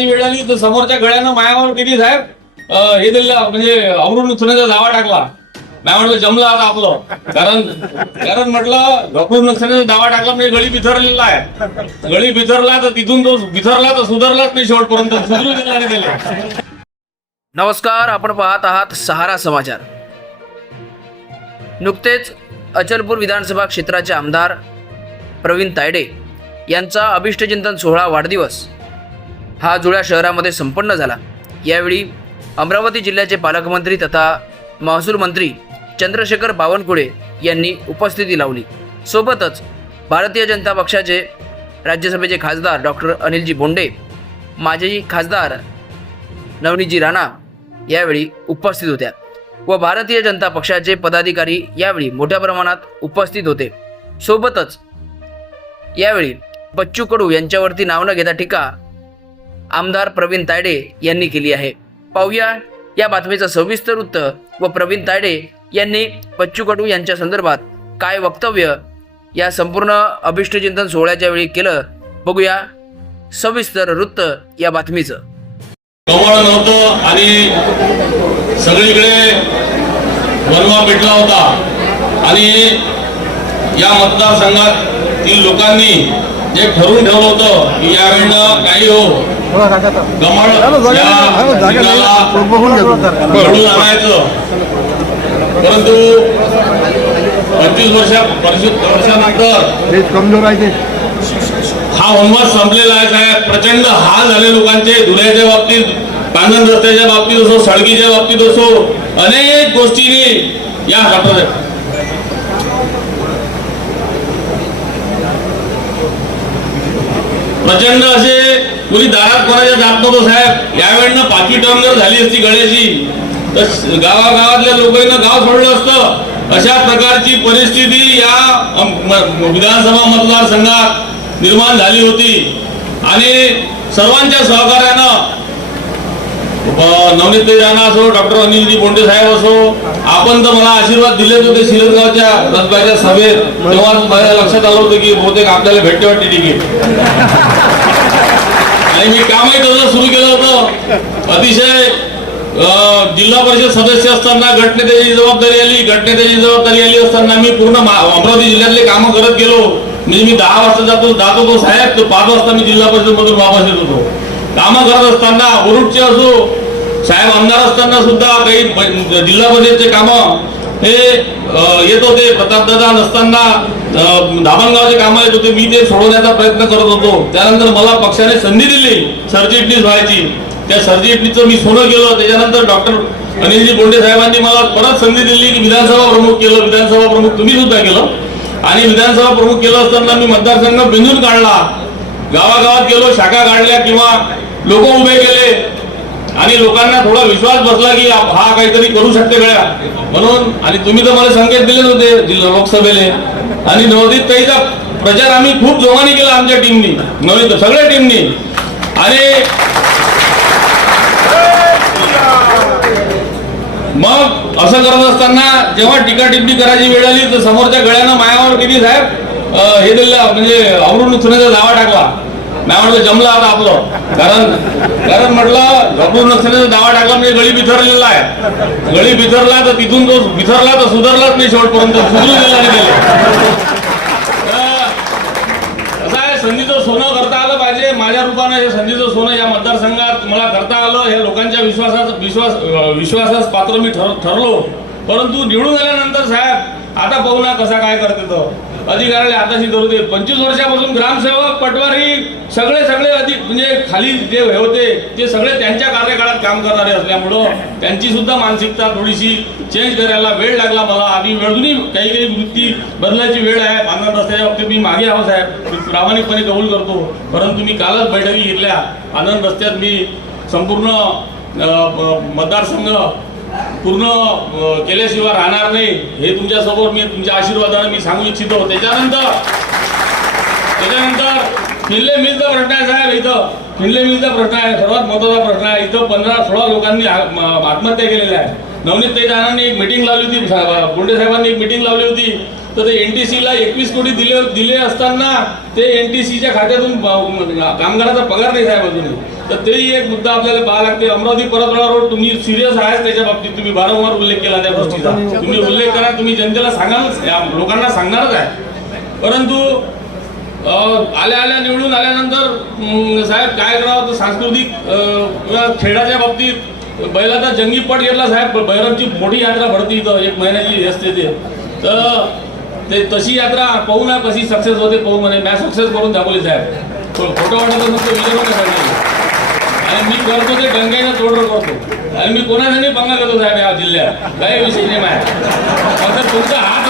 ती वेळ आली तर समोरच्या गळ्यानं मायावर किती साहेब. अं, हे दिलं म्हणजे अमरून चुन्याचा दावा टाकला. नाही म्हटलं जमलं आता आपलं. कारण कारण म्हटलं घपरून नसण्याचा दावा टाकला म्हणजे गळी बिथरलेला आहे. गळी बिथरला तर तिथून तो बिथरला तर सुधारलाच नाही शेवटपर्यंत. सुधरू दिला नाही त्याला. नमस्कार आपण पाहत आहात सहारा समाचार. नुकतेच अचलपूर विधानसभा क्षेत्राचे आमदार प्रवीण तायडे यांचा अभिष्टचिंतन सोहळा वाढदिवस. हा जुळ्या शहरामध्ये संपन्न झाला. यावेळी अमरावती जिल्ह्याचे पालकमंत्री तथा महसूल मंत्री चंद्रशेखर बावनकुळे यांनी उपस्थिती लावली. सोबतच भारतीय जनता पक्षाचे राज्यसभेचे खासदार डॉक्टर अनिलजी बोंडे माजी खासदार नवनीजी राणा यावेळी उपस्थित होत्या व भारतीय जनता पक्षाचे पदाधिकारी यावेळी मोठ्या प्रमाणात उपस्थित होते. सोबतच यावेळी बच्चू कडू यांच्यावरती नाव न घेता टीका आमदार प्रवीण तायडे यांनी केली आहे. पाहूया या बातमीचं सविस्तर वृत्त व प्रवीण तायडे यांनी बच्चू कडू यांच्या संदर्भात काय वक्तव्य? या संपूर्ण अभिष्टचिंतन सोहळ्याच्या वेळी केलं. बघूया सविस्तर वृत्त या बातमीचं. कमळ नव्हतं आणि सगळीकडे वनवा पेटला होता. आणि या मतदारसंघातील लोकांनी जे ठरवून ठेवलं होतं की यावेळेला काही हो या घडून आणायचं. परंतु पंचवीस वर्षा वर्षानंतर कमजोर आहे ते. हा वनवास संपलेला आहे साहेब. प्रचंड हाल झाले लोकांचे. धुळ्याच्या बाबतीत पांगण रस्त्याच्या बाबतीत असो सडकीच्या बाबतीत असो अनेक गोष्टींनी या घटना प्रचंड असे कुणी दारात कोणाच्या जात नव्हतं साहेब? यावेळेनं पाचवी टर्म जर झाली असती गळ्याची तर गावागावातल्या लोकांना गाव सोडलं असतं. अशा प्रकारची परिस्थिती या विधानसभा मतदारसंघात निर्माण झाली होती. आणि सर्वांच्या सहकार्यानं नवनीत राणा असो डॉक्टर अनिलजी बोंडे साहेब असो आपण तर मला आशीर्वाद दिलेच होते शिरदगावच्या रसबाच्या सभेत. तेव्हा माझ्या लक्षात आलं होतं की बहुतेक आपल्याला भेटते वाटते तिकीट. आणि मी कामही तसं सुरू केलं होतं. अतिशय जिल्हा परिषद सदस्य असताना गटनेत्याची जबाबदारी आली गटनेत्याची जबाबदारी आली असताना मी पूर्ण अमरावती जिल्ह्यातले कामं करत गेलो. म्हणजे मी दहा वाजता जातो जात होतो साहेब तो पाच वाजता मी जिल्हा परिषद मधून वापस येत होतो. कामं करत असताना वरुडचे असो साहेब आमदार असताना सुद्धा काही जिल्हा परिषदचे कामं हे येत होते. प्रतापदादा नसताना धामणगावचे कामं येत होते. मी ते सोडवण्याचा प्रयत्न करत होतो. त्यानंतर मला पक्षाने संधी दिली सरचिटणीस व्हायची. त्या सरचिटणीचं मी सोनं केलं. त्याच्यानंतर डॉक्टर अनिलजी बोंडे साहेबांनी मला परत संधी दिली. की विधानसभा प्रमुख केलं. विधानसभा प्रमुख तुम्ही सुद्धा केलं. आणि विधानसभा प्रमुख केलं असताना मी मतदारसंघ बिंदून काढला. गावागावात गेलो शाखा काढल्या किंवा लोक उभे केले. आणि लोकांना थोडा विश्वास बसला की हा काहीतरी करू शकते गळ्या म्हणून आणि तुम्ही तर मला संकेत दिलेच होते जिल्हा लोकसभेले. आणि नवदीत ताईचा प्रचार आम्ही खूप जोमाने केला आमच्या टीमनी. नवदीत सगळ्या टीमनी. आणि मग असं करत असताना जेव्हा टीका टिप्पणी करायची वेळ आली तर समोरच्या गळ्यानं मायावर किती साहेब हे दिलं म्हणजे अवरून उचण्याचा दावा टाकला. नाही म्हटलं जमलं आता आपलं कारण कारण म्हटलं घबरून नसल्याने दावा टाकला म्हणजे गळी बिथरलेला आहे गळी बिथरला तर तिथून तो बिथरला तर सुधारलाच नाही शेवटपर्यंत सुधरू दिला नाही कसं आहे संधीचं सोनं करता आलं पाहिजे. माझ्या रूपानं हे संधीचं सोनं या मतदारसंघात मला करता आलं. हे लोकांच्या विश्वासात विश्वास विश्वासास पात्र मी ठर ठरलो. परंतु निवडून आल्यानंतर साहेब आता पाहू ना कसा काय करते तो. अधिकाऱ्याला हाताशी धरू दे. पंचवीस वर्षापासून ग्रामसेवक पटवारी सगळे सगळे अधिक म्हणजे खाली जे हे होते ते सगळे त्यांच्या कार्यकाळात काम करणारे असल्यामुळं त्यांची सुद्धा मानसिकता थोडीशी चेंज करायला वेळ लागला मला. आणि वेळूनही काही काही वृत्ती बदलायची वेळ आहे. बांधण रस्त्याच्या बाबतीत मी मागे आहो साहेब. मी प्रामाणिकपणे कबूल करतो. परंतु मी कालच बैठकी घेतल्या. आनंद रस्त्यात मी संपूर्ण मतदारसंघ पूर्ण केल्याशिवाय राहणार नाही हे तुमच्यासमोर मी तुमच्या आशीर्वादाने मी सांगू इच्छितो. त्याच्यानंतर त्याच्यानंतर किल्ले मिलचा प्रश्न आहे साहेब इथं. किल्ले मिलचा प्रश्न आहे सर्वात महत्त्वाचा प्रश्न आहे. इथं पंधरा सोळा लोकांनी आत्महत्या केलेल्या आहे. नवनीत ताई एक मिटिंग लावली होती सा- बोंडे साहेबांनी एक मिटिंग लावली होती. तर ते एनटीसीला एकवीस कोटी दिले दिले असताना ते एनटीसीच्या खात्यातून कामगाराचा पगार नाही साहेब अजूनही. तर तेही एक मुद्दा आपल्याला पाहा लागते. अमरावती परतवाडा रोड तुम्ही सिरियस आहात त्याच्या बाबतीत. तुम्ही वारंवार उल्लेख केला त्या गोष्टीचा. तुम्ही उल्लेख करा तुम्ही जनतेला सांगालच. लोकांना सांगणारच आहे. परंतु आल्या आल्या निवडून आल्यानंतर साहेब काय करावं तर सांस्कृतिक खेळाच्या बाबतीत बैलाचा जंगी पट घेतला साहेब. बैरांची मोठी यात्रा भरती इथं. एक महिन्याची असते ते. तर ते तशी यात्रा पाहू ना कशी सक्सेस होते पाहू म्हणे. मॅ सक्सेस करून दाखवली साहेब. खोटं वाटत नुसतं विचारून आणि मी करतो ते डंग्याच्या तोडर करतो. आणि मी कोणासाठी पंगा करतो साहेब या जिल्ह्यात? काही विषय नाही माझ्या फक्त तुमचा हात